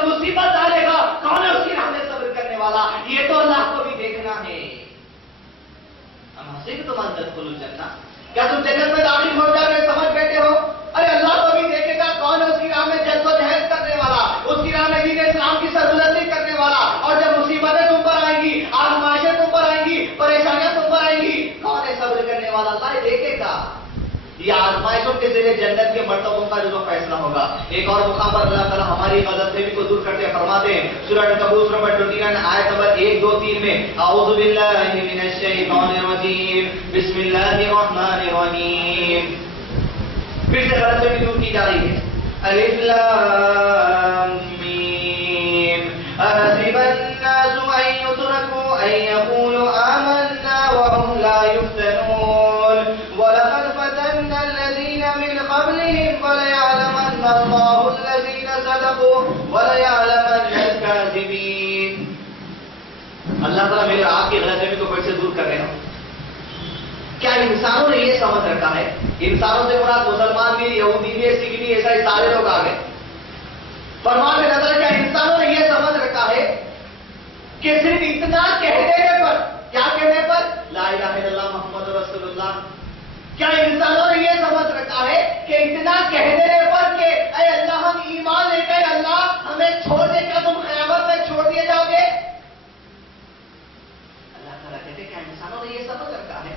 جب مصیبت آئے گا کون ہے اس کی راہ میں صبر کرنے والا؟ یہ تو اللہ کو بھی دیکھنا ہے۔ تم تدخلوا الجنہ، کیا تم جنت میں داخل ہو جا رہے سمجھ بیٹھے ہو؟ ارے اللہ کو بھی دیکھے گا کون ہے اس کی راہ میں جد و جہد کرنے والا، اس کی راہ میں دین اسلام کی سربلندی کرنے والا۔ اور جب مصیبتیں تم پر آئیں گی، آزمائشیں تم پر آئیں گی، پریشانیاں تم پر آئیں گی، کون ہے صبر کرنے والا؟ اللہ دیکھے گا۔ یہ آزمائشوں کے ذریعے جنت کے مرتبوں کا جو فیصلہ ہوگا۔ ایک اور مقام پر اللہ تعالیٰ ہماری غضب سے بھی کو دور کرتے فرماتے ہیں سورہ العنکبوت نمبر 29 آیت نمبر 1 2 3 میں اعوذ باللہ من الشیطان الرجیم بسم اللہ الرحمن الرحیم۔ پھر سے غضب سے بھی دور کی جا رہی ہے۔ الف لام میم احسب الناس ان یترکوا ان یقولوا آمنا وهم لا یفتنون ولقد فتنا الذین من قبلهم فلیعلمن اللہ الذین صدقوا ولیعلمن الکاذبین۔ اللہ تعالیٰ میرے آپ کی غضب کو پھر سے دور کر رہے ہیں۔ کیا انسانوں نے یہ سمجھ رکھا ہے؟ انسانوں سے مراد مسلمان بھی، یہودی بھی، سکھ بھی، ایسا سارے لوگ آ گئے۔ فرمان میں نظر کیا انسانوں نے یہ سمجھ رکھا ہے کہ صرف اتنا کہہ دینے پر، کیا کہنے پر؟ لا الہ الا اللہ محمد رسول اللہ۔ کیا انسانوں نے یہ سمجھ رکھا ہے کہ اتنا کہہ دینے پر کہ اے اللہ ہم ایمان لے کر اللہ ہمیں چھوڑ دے کر تم قیامت میں چھوڑ دیے جاؤ گے؟ اللہ تعالیٰ کہتے کیا انسانوں نے یہ سمجھ رکھا ہے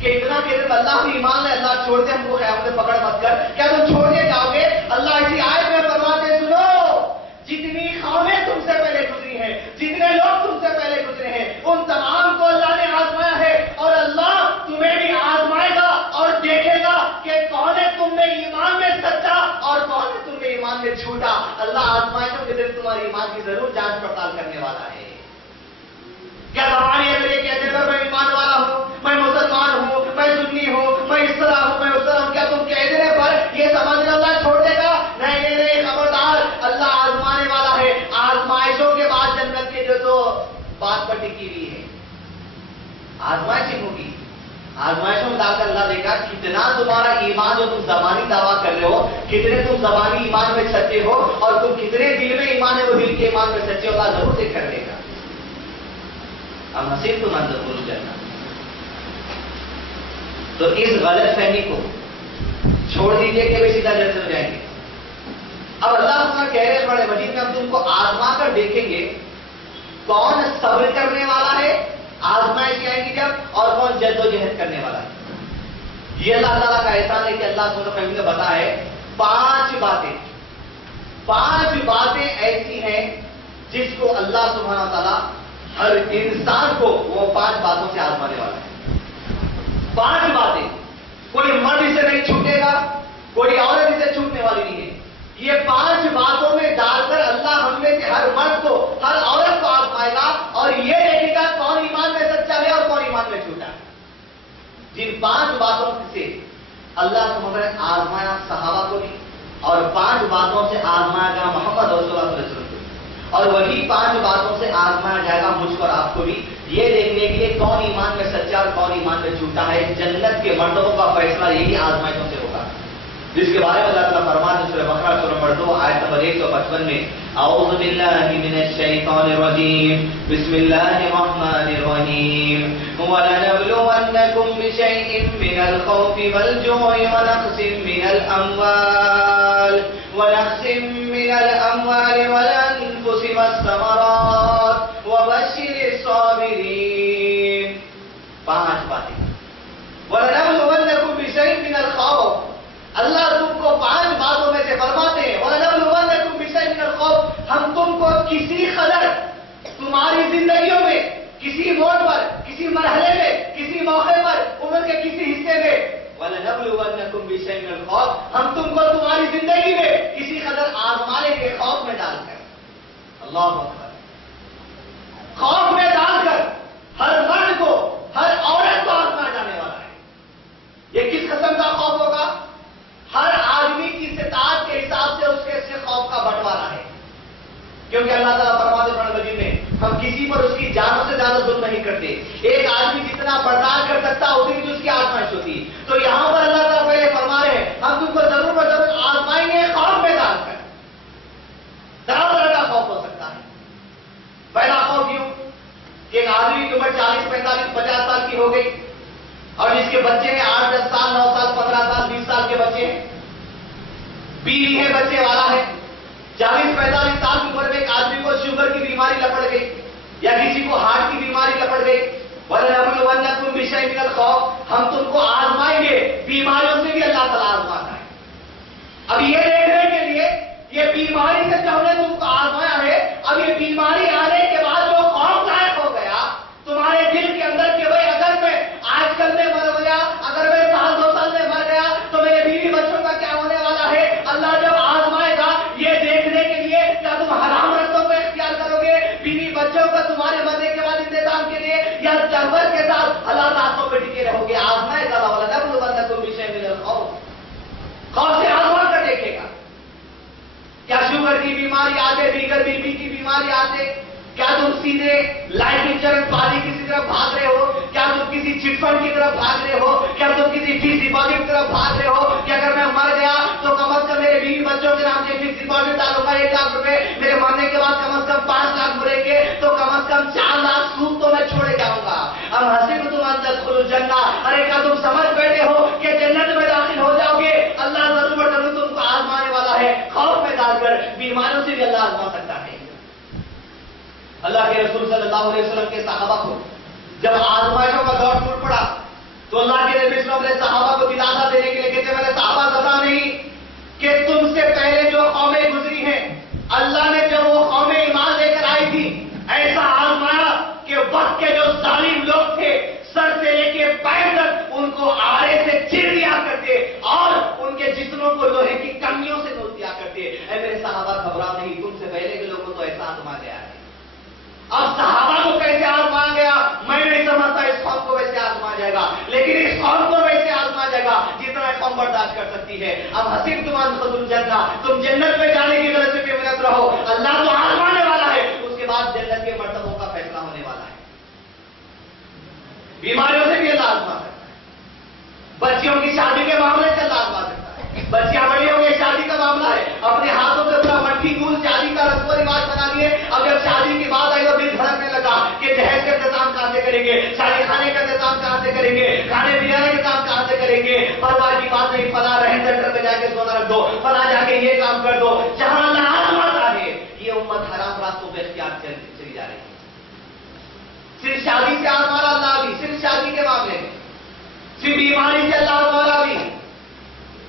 کہ اتنا کہ اللہ بھی ایمان لے اللہ چھوڑ دے ہم کو قیامت میں پکڑ مت کر، کیا تم چھوڑ دیے جاؤ گے؟ اللہ اسی آیت میں فرماتے سنو، جتنی قومیں تم سے پہلے گزری ہیں، جتنے لوگ تم سے پہلے گزرے ہیں، ان تمام کو اللہ نے آزمایا ہے، اور اللہ تمہیں بھی آزمائے گا اور دیکھے گا کہ کون ہے تم میں ایمان میں سچا اور کون ہے تم میں ایمان میں جھوٹا۔ اللہ آزمائشوں کے ذریعے تمہاری ایمان کی ضرور جانچ پڑتال کرنے والا ہے۔ کیا زبان یہ ذریعے کہتے ہیں میں ایمان والا ہوں، میں مسلمان ہوں، میں سنی ہوں، میں اس طرح ہوں، میں اس طرح ہوں، کیا تم کہہ دینے پر یہ سمجھنا اللہ چھوڑ دے گا؟ نہیں نہیں، خبردار، اللہ آزمانے والا ہے۔ آزمائشوں کے بعد جنت کے جو تو بات پر ٹکی ہوئی ہے، آزمائشیں ہوگی۔ آزمائشوں میں ڈال کر اللہ دیکھا کتنا تمہارا ایمان جو تم زبانی دعویٰ کر رہے ہو، کتنے تم زبانی ایمان میں سچے ہو، اور تم کتنے دل میں ایمان ہے وہ دل کے ایمان میں سچے ہو، اللہ ضرور دیکھ کر لے گا۔ اب نصیب تم اندر بول کرنا۔ تو اس غلط فہمی کو چھوڑ دیجئے کہ وہ سیدھا جنت ہو جائیں گے۔ اب اللہ تعالیٰ کہہ رہے بڑے مجید میں ہم تم کو آزما کر دیکھیں گے کون صبر کرنے والا ہے آزمائش آئیں گی جب، اور کون جد و جہد کرنے والا ہے۔ یہ اللہ تعالیٰ کا احسان ہے کہ اللہ سبحانہ نے بتایا ہے پانچ باتیں ایسی ہیں جس کو اللہ سبحانہ تعالیٰ ہر انسان کو وہ 5 باتوں سے آزمانے والا ہے۔ 5 باتیں، کوئی مرد اسے نہیں چھوٹے گا، کوئی عورت اسے چھوٹنے والی نہیں ہے۔ یہ 5 باتوں میں ڈال کر اللہ ہم میں سے ہر مرد کو، ہر عورت کو آزمائے گا اور یہ دیکھے گا کون ایمان میں سچا ہے اور کون ایمان میں جھوٹا ہے۔ جن 5 باتوں سے اللہ سبحانہ نے آزمایا صحابہ کو بھی، اور 5 باتوں سے آزمایا گا محمد رسول اللہ صلی اللہ علیہ وسلم کو، اور وہی 5 باتوں سے آزمایا جائے گا مجھ کو اور آپ کو بھی، یہ دیکھنے کے لیے کون ایمان میں سچا اور کون ایمان میں جھوٹا ہے۔ جنت کے مرتبوں کا فیصلہ یہی آزمائشوں سے ہوگا، جس کے بارے میں اللہ تعالیٰ فرماتے ہیں سورہ بقرہ سورہ نمبر 2 آیت نمبر 155 میں اعوذ باللہ من الشیطان الرجیم بسم اللہ الرحمن الرحیم وَلَنَبْلُوَنَّكُمْ بِشَيْءٍ مِّنَ الْخَوْفِ وَالْجُوعِ وَنَقْصٍ مِّنَ الْأَمْوَالِ وَالْأَنفُسِ وَالثَّمَرَاتِ وَبَشِّرِ الصَّابِرِينَ۔ 5 باتیں۔ وَلَنَبْلُوَنَّكُمْ بِشَيْءٍ مِّنَ الْخَوْفِ، اللہ تم کو 5 باتوں میں سے فرماتے ہیں وَلَنَبْلُوَنَّكُمْ بِشَيْءٍ مِّنَ الْخَوْفِ، ہم تم کو کسی قدر تمہاری زندگیوں میں کسی موڑ پر، کسی مرحلے میں، کسی موقع پر، عمر کے کسی حصے میں وَلَنَبْلُوَنَّكُمْ بِشَيْءٍ مِّنَ الْخَوْفِ، ہم تم کو تمہاری زندگی میں کسی قدر آزمانے کے خوف میں ڈال کر، اللہ اکبر، خوف میں ڈال کر ہر مرد کو، ہر عورت کو آزمایا جانے والا ہے۔ یہ کس قسم کا خوف ہوگا؟ ہر آدمی کی استطاعت کے حساب سے اس کے خوف کا بٹوارا ہے، کیونکہ اللہ تعالیٰ فرماتے ہیں قرآن مجید میں ہم کسی پر اس کی جانوں سے زیادہ ظلم نہیں کرتے، ایک آدمی جتنا برداشت کر سکتا اتنی تو اس کی آزمائش ہوتی۔ تو یہاں پر اللہ تعالیٰ پہلے فرما رہے ہیں ہم تم کو ضرور آزمائیں گے خوف میں ڈال کر، طرح طرح کا خوف بیوی ہے، بچے والا ہے، 40-45 سال کی عمر میں ایک آدمی کو شوگر کی بیماری لپٹ گئی یا کسی کو ہارٹ کی بیماری لپٹ گئی، وَلَنَبْلُوَنَّكُمْ بِشَيْءٍ مِّنَ الْخَوْفِ، ہم تم کو آزمائیں گے، بیماریوں سے بھی اللہ تعالیٰ آزماتا ہے۔ اب یہ دیکھنے کے لیے یہ بیماری سے جو ہم نے تم کو آزمایا ہے، اب یہ بیماری آنے کے بعد جو خوف لاحق ہو گیا تمہارے دل کے اندر کہ بھائی اگر میں آج کل میں مر گیا، اگر میں 1-2 سال میں مر گیا تو میرے بیوی بچوں کا کیا ہونے والا ہے؟ اللہ جب آزمائے گا یہ دیکھنے کے لیے کیا تم حرام رستوں کو اختیار کرو گے بیوی بچوں کا تمہارے مرنے کے بعد انتظام کے لیے، یا جانور کے ساتھ حلال راستوں پہ ٹکے رہو گے؟ آزمائے گا وَلَنَبْلُوَنَّكُمْ بِشَيْءٍ مِّنَ الْخَوْفِ، خوف سے آزما کر دیکھے گا۔ کیا شوگر کی بیماری آتے، دیگر بیوی کی بیماری آتے، کیا تم سیدھے لائف انشورنس بازی کسی طرف بھاگ رہے ہو؟ کیا تم کسی چٹ فنڈ کی طرف بھاگ رہے ہو؟ کیا تم کسی فکس ڈپازٹ کی طرف بھاگ رہے ہو کہ اگر میں مر گیا تو کم از کم میرے بیوی بچوں کے نام سے فکس ڈپازٹ ڈالوں گا 1 لاکھ روپے، میرے مرنے کے بعد کم از کم 5 لاکھ بھریں گے تو کم از کم 4 لاکھ سود تو میں چھوڑے جاؤں گا۔ اب حسبتم ان تدخلوا الجنہ، ارے کیا تم سمجھ بیٹھے ہو کہ جنت میں داخل ہو جاؤ گے؟ اللہ ضرور تم کو آزمانے والا ہے، خوف میں ڈال کر بیماریوں سے بھی اللہ آزما سکتا ہے۔ اللہ کے رسول صلی اللہ علیہ وسلم کے صحابہ کو جب آزمائشوں کا دور ٹوٹ پڑا تو اللہ کے نبی صلی اللہ علیہ وسلم صحابہ کو دلاسا دینے کے لیے کہتے ہیں، میرے صحابہ گھبراؤ نہیں کہ تم سے پہلے جو قومیں گزری ہیں اللہ نے جب وہ قومیں ایمان لے کر آئی تھی ایسا آزمایا کہ وقت کے جو ظالم لوگ تھے سر سے لے کے پیر تک ان کو آڑے سے چیر دیا کرتے اور ان کے جسموں کو لوہے کی کمیوں سے نوچ دیا کرتے۔ اے میرے صحابہ گھبراؤ نہیں، تم سے پہلے کے لوگوں کو ایسا آزما گیا ہے۔ اب صحابہ کو کیسے آزما گیا میں نہیں سمجھتا، اس قوم کو ویسے آزما جائے گا، لیکن اس قوم کو ویسے آزما جائے گا جتنا قوم برداشت کر سکتی ہے۔ اب حسبتم ان تدخلوا الجنہ، تم جنت میں جانے کی غرض سے بے منت رہو، اللہ تو آزمانے والا ہے، اس کے بعد جنت کے مرتبوں کا فیصلہ ہونے والا ہے۔ بیماریوں سے بھی اللہ آزما سکتا ہے، بچیوں کی شادی کے معاملے سے اللہ آزما سکتا ہے، بچیاں بڑی ہو گئی، شادی کا معاملہ ہے، اپنے ہاتھوں سے پورا مٹھی گول شادی کا رسم و رواج بنا لیے، اب جب شادی کی بات آئی تو دل دھڑکنے لگا کہ جہیز کا انتظام کہاں سے کریں گے، شادی خانے کا انتظام کہاں سے کریں گے، کھانے پینے کا انتظام کہاں سے کریں گے، پرواہ کی بات نہیں، فلاں رہن سینٹر پہ جا کے سونا رکھ دو، فلاں جا کے یہ کام کر دو، جہاں اللہ آزماتا ہے یہ امت حرام راستوں پہ اختیار چلی جا رہی ہے۔ صرف شادی سے آزمانا اللہ بھی، صرف شادی کے معاملے میں، صرف بیماری سے اللہ آزمانا بھی،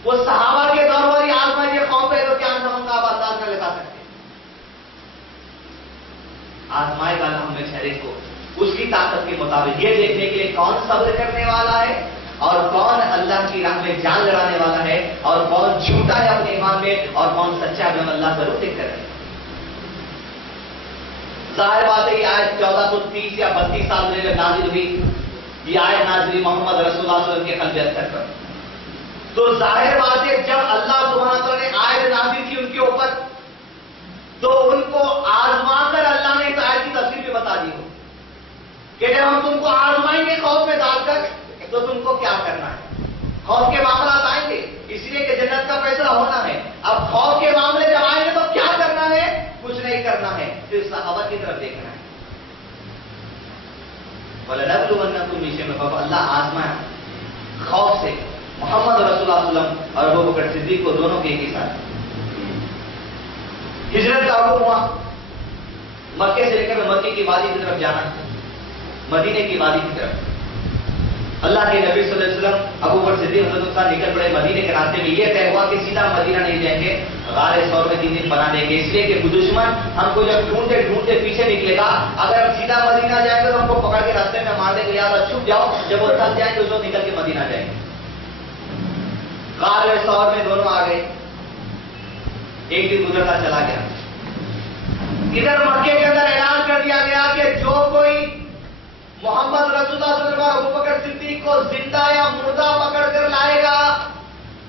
وہ صحابہ کے دور پر یہ آزمائش قوم ہے تو کیا ہم آپ انداز نہ لگا سکتے۔ آزمائے گا اللہ ہمیں چہرے کو اس کی طاقت کے مطابق، یہ دیکھنے کے لیے کون صبر کرنے والا ہے اور کون اللہ کی راہ میں جان لڑانے والا ہے اور کون جھوٹا ہے اپنے ایمان میں اور کون سچا ہے، ہم اللہ ضرور دیکھ کر رہے ہیں۔ ظاہر بات ہے یہ آیت 1430 یا 32 سال میں جب نازل ہوئی، یہ آیت نازل محمد رسول اللہ صلی اللہ علیہ وسلم کے قلب اثر پر، تو ظاہر بات ہے جب اللہ سبحانہ تعالیٰ نے آیت نازل کی ان کے اوپر تو ان کو آزما کر اللہ نے اس آیت کی تفسیر بھی بتا دی ہو کہ جب ہم تم کو آزمائیں گے خوف میں ڈال کر تو تم کو کیا کرنا ہے۔ خوف کے معاملات آئیں گے اس لیے کہ جنت کا فیصلہ ہونا ہے، اب خوف کے معاملے جب آئیں گے تو کیا کرنا ہے؟ کچھ نہیں کرنا ہے، صرف صحابہ کی طرف دیکھنا ہے۔ وَلَنَبْلُوَنَّكُمْ بِشَيْءٍ مِّنَ الْخَوْفِ، اللہ آزمایا خوف سے محمد رسول اللہ صلی اللہ علیہ وسلم اور ابو بکر صدیق کو دونوں کے ایک ہی ساتھ۔ ہجرت کا حکم ہوا، مکے سے لے کر مکی کی وادی کی طرف جانا، مدینے کی وادی کی طرف۔ اللہ کے نبی صلی اللہ علیہ وسلم ابو بکر صدیق رضی اللہ عنہ نکل پڑے مدینے کے راستے میں، یہ طے ہوا کہ سیدھا مدینہ نہیں جائیں گے، غار ثور میں 3 دن بنا دیں گے، اس لیے کہ دشمن ہم کو جب ڈھونڈتے ڈھونڈتے پیچھے نکلے گا، اگر ہم سیدھا مدینہ جائیں گے تو ہم کو پکڑ کے راستے میں مار دیں گے، یا چھپ جاؤ، جب وہ تھک جائیں گے اس وقت نکل کے مدینہ جائیں گے۔ غار ثور میں دونوں آ گئے، ایک دن گزرتا چلا گیا، ادھر مکے کے اندر اعلان کر دیا گیا کہ جو کوئی محمد رسول اللہ صلی اللہ علیہ وسلم اور ابو بکر صدیق کو زندہ یا مردہ پکڑ کر لائے گا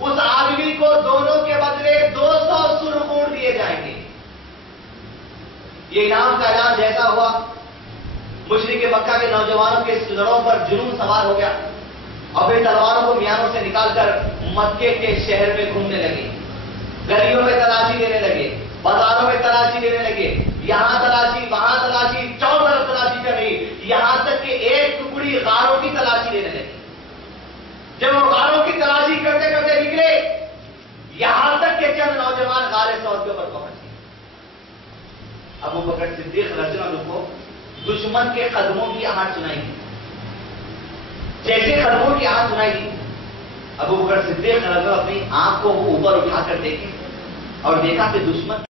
اس آدمی کو دونوں کے بدلے 200 سرخ اونٹ دیے جائیں گے۔ یہ انعام کا اعلان جیسا ہوا، مشرک مکہ کے نوجوانوں کے سروں پر جنون سوار ہو گیا اور پھر تلواروں کو میانوں سے نکال کر مکے کے شہر میں گھومنے لگے، گلیوں میں تلاشی لینے لگے، بازاروں میں تلاشی لینے لگے، یہاں تلاشی وہاں تلاشی، چاروں طرف تلاشی کر رہی، یہاں تک کہ ایک ٹکڑی غاروں کی تلاشی لینے لگی۔ جب وہ غاروں کی تلاشی کرتے کرتے نکلے، یہاں تک کہ چند ابو بکر صدیق رضی اللہ عنہ کو دشمن کے قدموں کی آہٹ سنائی دی. جیسے قدموں کی آہٹ سنائی دی, ابو بکر صدیق رضی اللہ عنہ اپنی آنکھ کو اوپر اٹھا کر دیکھے اور دیکھا کہ دشمن